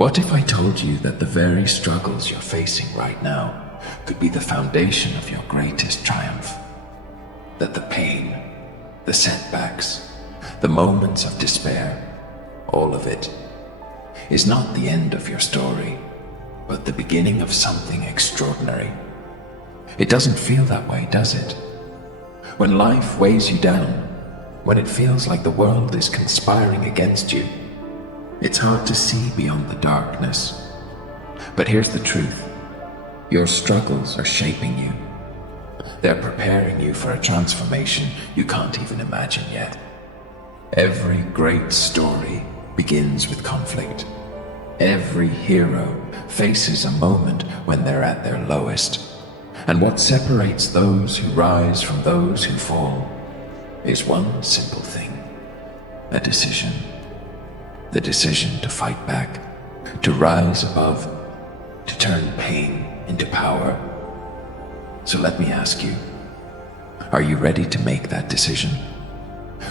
What if I told you that the very struggles you're facing right now could be the foundation of your greatest triumph? That the pain, the setbacks, the moments of despair, all of it, is not the end of your story, but the beginning of something extraordinary. It doesn't feel that way, does it? When life weighs you down, when it feels like the world is conspiring against you, it's hard to see beyond the darkness. But here's the truth. Your struggles are shaping you. They're preparing you for a transformation you can't even imagine yet. Every great story begins with conflict. Every hero faces a moment when they're at their lowest. And what separates those who rise from those who fall is one simple thing: a decision. The decision to fight back, to rise above, to turn pain into power. So let me ask you, are you ready to make that decision?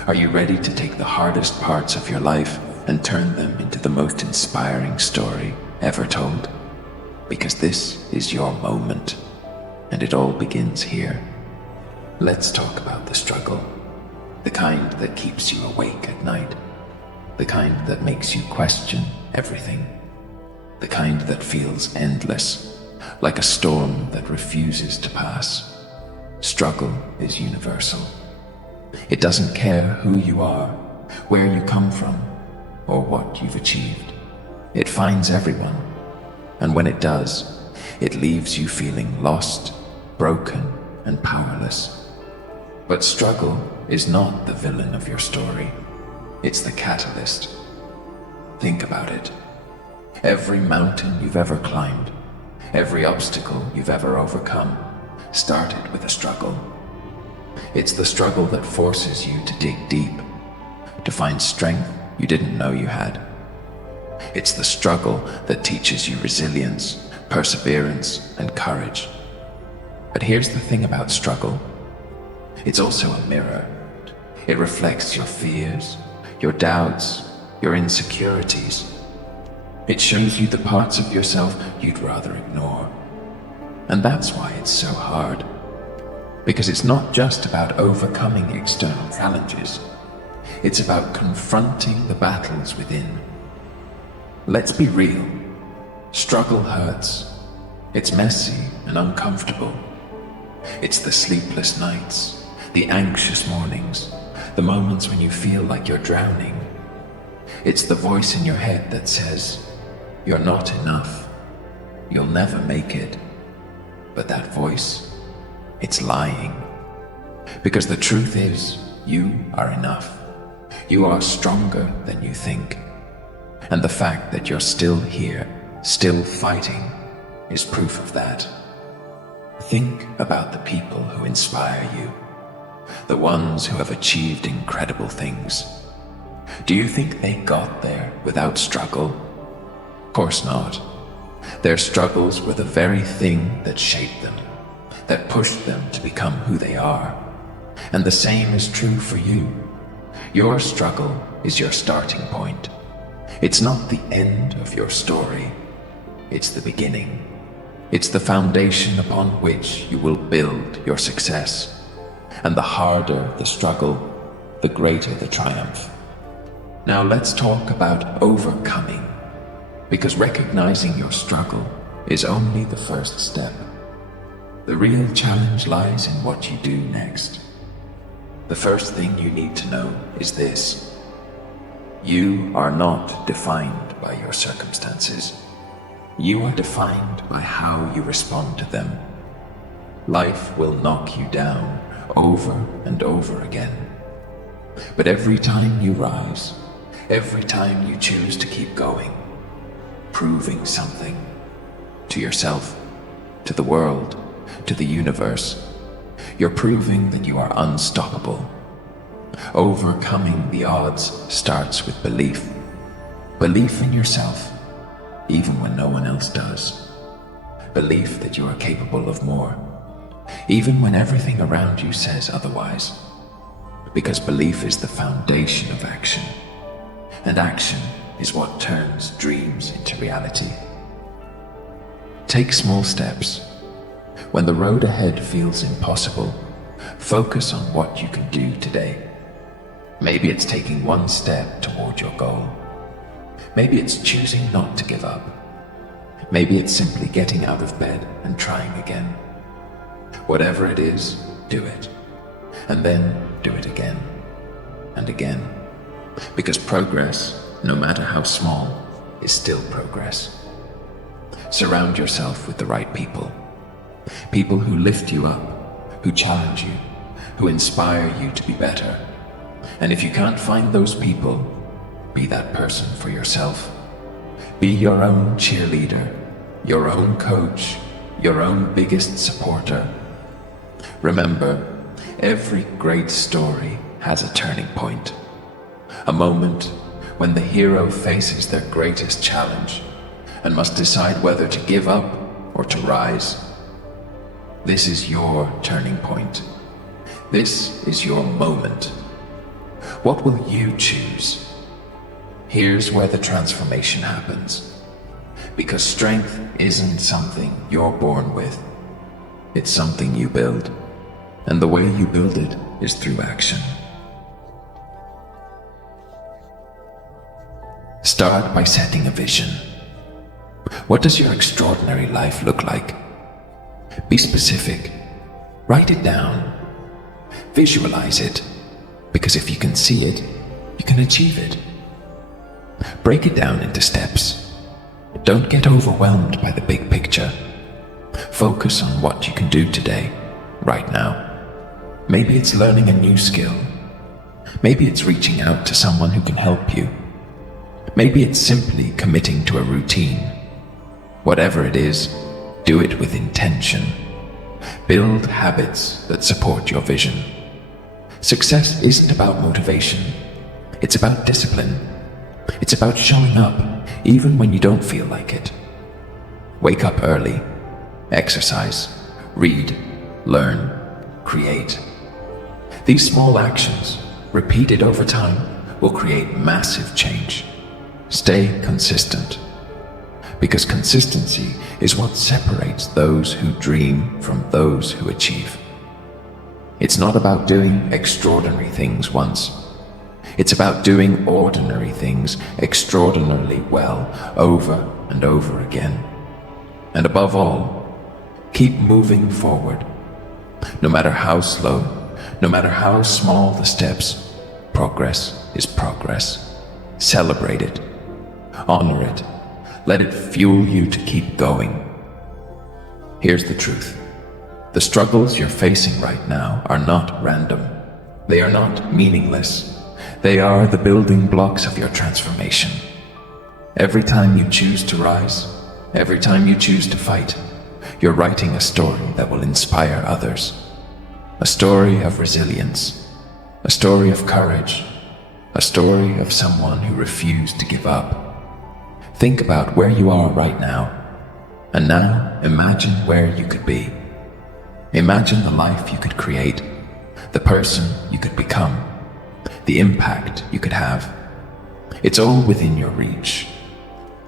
Are you ready to take the hardest parts of your life and turn them into the most inspiring story ever told? Because this is your moment, and it all begins here. Let's talk about the struggle, the kind that keeps you awake at night, the kind that makes you question everything, the kind that feels endless, like a storm that refuses to pass. Struggle is universal. It doesn't care who you are, where you come from, or what you've achieved. It finds everyone, and when it does, it leaves you feeling lost, broken, and powerless. But struggle is not the villain of your story. It's the catalyst. Think about it. Every mountain you've ever climbed, every obstacle you've ever overcome, started with a struggle. It's the struggle that forces you to dig deep, to find strength you didn't know you had. It's the struggle that teaches you resilience, perseverance, and courage. But here's the thing about struggle. It's also a mirror. It reflects your fears, your doubts, your insecurities. It shows you the parts of yourself you'd rather ignore. And that's why it's so hard. Because it's not just about overcoming external challenges. It's about confronting the battles within. Let's be real. Struggle hurts. It's messy and uncomfortable. It's the sleepless nights, the anxious mornings, the moments when you feel like you're drowning. It's the voice in your head that says, "You're not enough. You'll never make it." But that voice, it's lying. Because the truth is, you are enough. You are stronger than you think. And the fact that you're still here, still fighting, is proof of that. Think about the people who inspire you, the ones who have achieved incredible things. Do you think they got there without struggle? Of course not. Their struggles were the very thing that shaped them, that pushed them to become who they are. And the same is true for you. Your struggle is your starting point. It's not the end of your story. It's the beginning. It's the foundation upon which you will build your success. And the harder the struggle, the greater the triumph. Now let's talk about overcoming, because recognizing your struggle is only the first step. The real challenge lies in what you do next. The first thing you need to know is this: you are not defined by your circumstances. You are defined by how you respond to them. Life will knock you down over and over again. But every time you rise, every time you choose to keep going, proving something to yourself, to the world, to the universe, you're proving that you are unstoppable. Overcoming the odds starts with belief. Belief in yourself, even when no one else does. Belief that you are capable of more, even when everything around you says otherwise. Because belief is the foundation of action. And action is what turns dreams into reality. Take small steps. When the road ahead feels impossible, focus on what you can do today. Maybe it's taking one step toward your goal. Maybe it's choosing not to give up. Maybe it's simply getting out of bed and trying again. Whatever it is, do it. And then do it again and again. Because progress, no matter how small, is still progress. Surround yourself with the right people. People who lift you up, who challenge you, who inspire you to be better. And if you can't find those people, be that person for yourself. Be your own cheerleader, your own coach, your own biggest supporter. Remember, every great story has a turning point. A moment when the hero faces their greatest challenge and must decide whether to give up or to rise. This is your turning point. This is your moment. What will you choose? Here's where the transformation happens. Because strength isn't something you're born with. It's something you build. And the way you build it is through action. Start by setting a vision. What does your extraordinary life look like? Be specific. Write it down. Visualize it. Because if you can see it, you can achieve it. Break it down into steps. Don't get overwhelmed by the big picture. Focus on what you can do today, right now. Maybe it's learning a new skill. Maybe it's reaching out to someone who can help you. Maybe it's simply committing to a routine. Whatever it is, do it with intention. Build habits that support your vision. Success isn't about motivation. It's about discipline. It's about showing up, even when you don't feel like it. Wake up early. Exercise. Read. Learn. Create. These small actions, repeated over time, will create massive change. Stay consistent. Because consistency is what separates those who dream from those who achieve. It's not about doing extraordinary things once. It's about doing ordinary things extraordinarily well over and over again. And above all, keep moving forward. No matter how slow, no matter how small the steps, progress is progress. Celebrate it. Honor it. Let it fuel you to keep going. Here's the truth. The struggles you're facing right now are not random. They are not meaningless. They are the building blocks of your transformation. Every time you choose to rise, every time you choose to fight, you're writing a story that will inspire others. A story of resilience, a story of courage, a story of someone who refused to give up. Think about where you are right now, and now imagine where you could be. Imagine the life you could create, the person you could become, the impact you could have. It's all within your reach,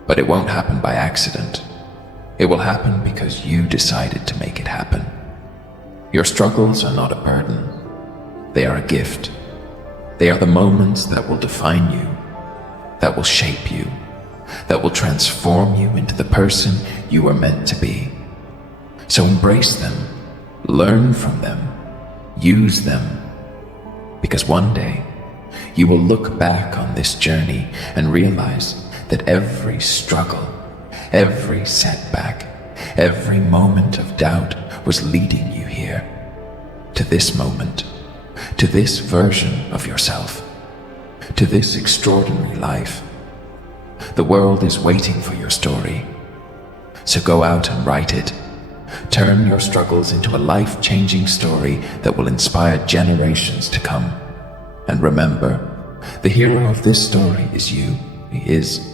but it won't happen by accident. It will happen because you decided to make it happen. Your struggles are not a burden. They are a gift. They are the moments that will define you, that will shape you, that will transform you into the person you were meant to be. So embrace them, learn from them, use them, because one day you will look back on this journey and realize that every struggle, every setback, every moment of doubt was leading you here, to this moment, to this version of yourself, to this extraordinary life. The world is waiting for your story. So go out and write it. Turn your struggles into a life-changing story that will inspire generations to come. And remember, the hero of this story is you. He is